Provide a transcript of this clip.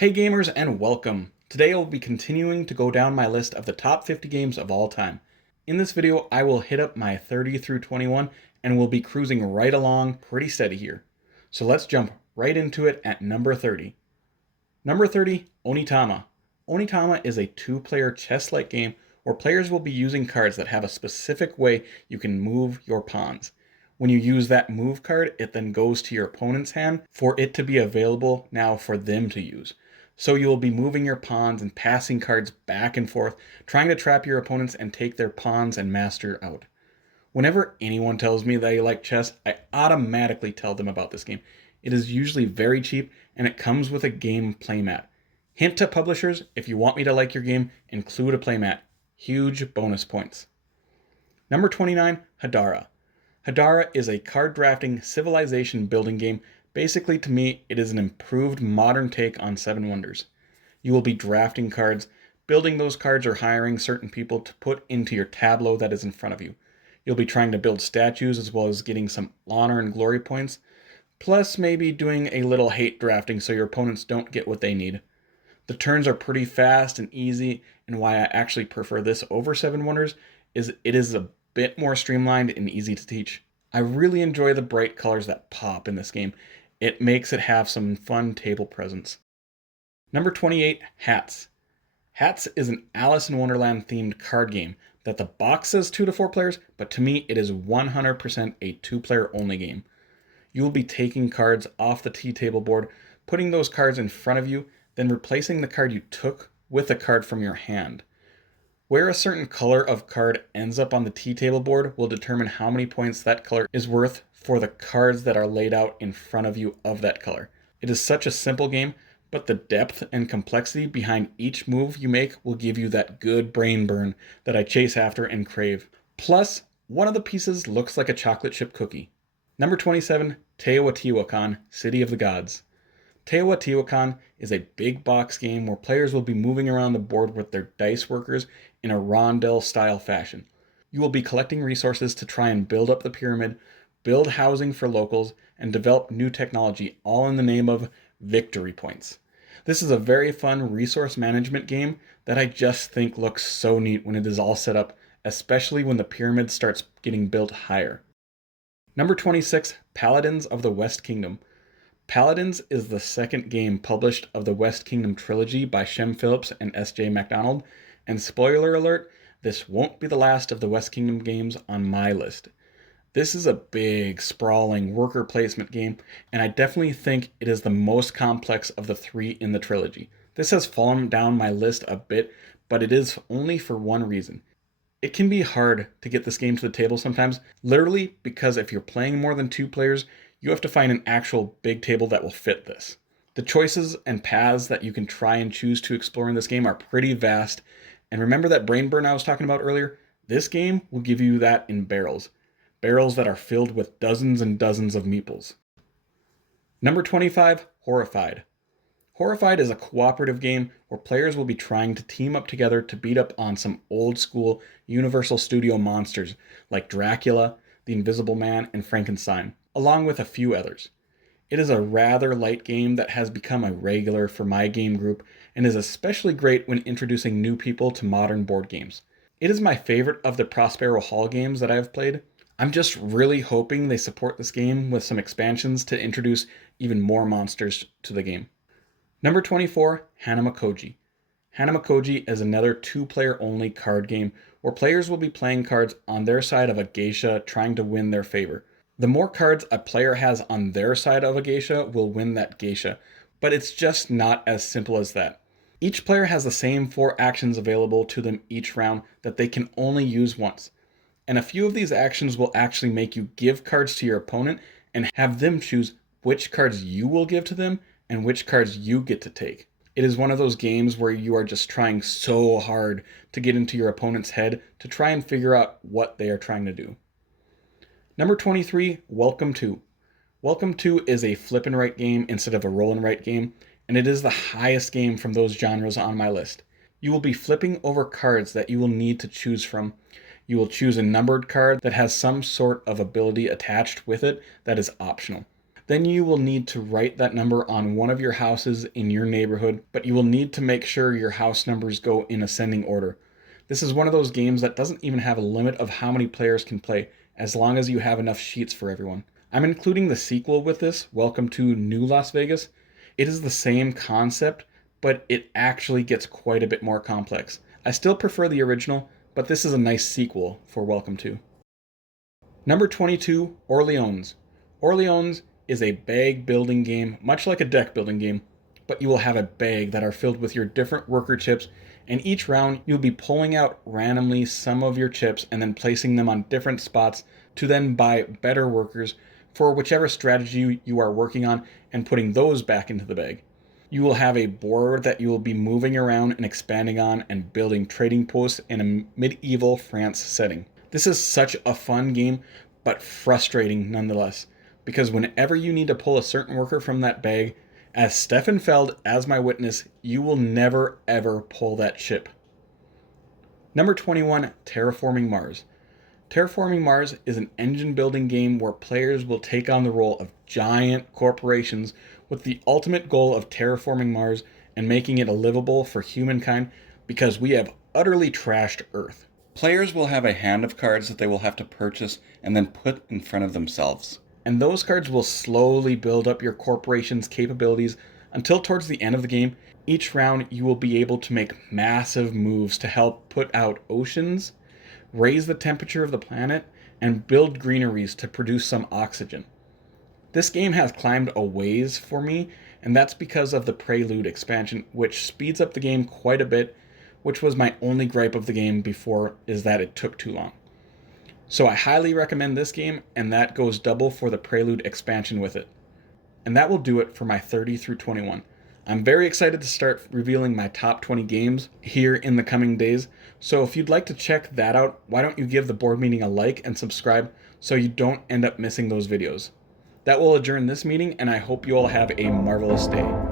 Hey gamers and welcome! Today I will be continuing to go down my list of the top 50 games of all time. In this video I will hit up my 30 through 21 and we'll be cruising right along pretty steady here. So let's jump right into it at number 30. Number 30, Onitama. Onitama is a two-player chess-like game where players will be using cards that have a specific way you can move your pawns. When you use that move card, it then goes to your opponent's hand for it to be available now for them to use. So you will be moving your pawns and passing cards back and forth, trying to trap your opponents and take their pawns and master out. Whenever anyone tells me they like chess, I automatically tell them about this game. It is usually very cheap and it comes with a game playmat. Hint to publishers, if you want me to like your game, include a playmat. Huge bonus points. Number 29, Hadara. Hadara is a card drafting civilization building game. Basically, to me, it is an improved modern take on Seven Wonders. You will be drafting cards, building those cards, or hiring certain people to put into your tableau that is in front of you. You'll be trying to build statues as well as getting some honor and glory points, plus maybe doing a little hate drafting so your opponents don't get what they need. The turns are pretty fast and easy, and why I actually prefer this over Seven Wonders is it is a bit more streamlined and easy to teach. I really enjoy the bright colors that pop in this game. It makes it have some fun table presence. Number 28, Hats. Hats is an Alice in Wonderland themed card game that the box says 2 to 4 players, but to me it is 100% a 2-player only game. You will be taking cards off the tea table board, putting those cards in front of you, then replacing the card you took with a card from your hand. Where a certain color of card ends up on the tea table board will determine how many points that color is worth for the cards that are laid out in front of you of that color. It is such a simple game, but the depth and complexity behind each move you make will give you that good brain burn that I chase after and crave. Plus, one of the pieces looks like a chocolate chip cookie. Number 27, Teotihuacan, City of the Gods. Teotihuacan is a big box game where players will be moving around the board with their dice workers in a rondel-style fashion. You will be collecting resources to try and build up the pyramid, build housing for locals, and develop new technology, all in the name of victory points. This is a very fun resource management game that I just think looks so neat when it is all set up, especially when the pyramid starts getting built higher. Number 26, Paladins of the West Kingdom. Paladins is the second game published of the West Kingdom trilogy by Shem Phillips and S.J. MacDonald, and spoiler alert, this won't be the last of the West Kingdom games on my list. This is a big, sprawling worker placement game, and I definitely think it is the most complex of the 3 in the trilogy. This has fallen down my list a bit, but it is only for one reason. It can be hard to get this game to the table sometimes, literally because if you're playing more than 2 players, you have to find an actual big table that will fit this. The choices and paths that you can try and choose to explore in this game are pretty vast, and remember that brain burn I was talking about earlier? This game will give you that in barrels. Barrels that are filled with dozens and dozens of meeples. Number 25, Horrified. Horrified is a cooperative game where players will be trying to team up together to beat up on some old school Universal Studio monsters like Dracula, the Invisible Man, and Frankenstein, along with a few others. It is a rather light game that has become a regular for my game group and is especially great when introducing new people to modern board games. It is my favorite of the Prospero Hall games that I have played. I'm just really hoping they support this game with some expansions to introduce even more monsters to the game. Number 24, Hanamikoji. Hanamikoji is another 2-player only card game where players will be playing cards on their side of a geisha trying to win their favor. The more cards a player has on their side of a geisha will win that geisha, but it's just not as simple as that. Each player has the same 4 actions available to them each round that they can only use once. And a few of these actions will actually make you give cards to your opponent and have them choose which cards you will give to them and which cards you get to take. It is one of those games where you are just trying so hard to get into your opponent's head to try and figure out what they are trying to do. Number 23, Welcome To. Welcome To is a flip and write game instead of a roll and write game, and it is the highest game from those genres on my list. You will be flipping over cards that you will need to choose from. You will choose a numbered card that has some sort of ability attached with it that is optional. Then you will need to write that number on one of your houses in your neighborhood, but you will need to make sure your house numbers go in ascending order. This is one of those games that doesn't even have a limit of how many players can play, as long as you have enough sheets for everyone. I'm including the sequel with this, Welcome to New Las Vegas. It is the same concept, but it actually gets quite a bit more complex. I still prefer the original, but this is a nice sequel for Welcome to. Number 22, Orleans. Orleans is a bag building game, much like a deck building game, but you will have a bag that are filled with your different worker chips, and each round you'll be pulling out randomly some of your chips and then placing them on different spots to then buy better workers for whichever strategy you are working on and putting those back into the bag. You will have a board that you will be moving around and expanding on and building trading posts in a medieval France setting. This is such a fun game, but frustrating nonetheless, because whenever you need to pull a certain worker from that bag, as Stefan Feld as my witness, you will never ever pull that ship. Number 21, Terraforming Mars. Terraforming Mars is an engine building game where players will take on the role of giant corporations with the ultimate goal of terraforming Mars and making it livable for humankind because we have utterly trashed Earth. Players will have a hand of cards that they will have to purchase and then put in front of themselves. And those cards will slowly build up your corporation's capabilities until towards the end of the game, each round you will be able to make massive moves to help put out oceans, raise the temperature of the planet, and build greeneries to produce some oxygen. This game has climbed a ways for me, and that's because of the Prelude expansion, which speeds up the game quite a bit, which was my only gripe of the game before, is that it took too long. So I highly recommend this game, and that goes double for the Prelude expansion with it. And that will do it for my 30 through 21. I'm very excited to start revealing my top 20 games here in the coming days, so if you'd like to check that out, why don't you give the board meeting a like and subscribe so you don't end up missing those videos. That will adjourn this meeting, and I hope you all have a marvelous day.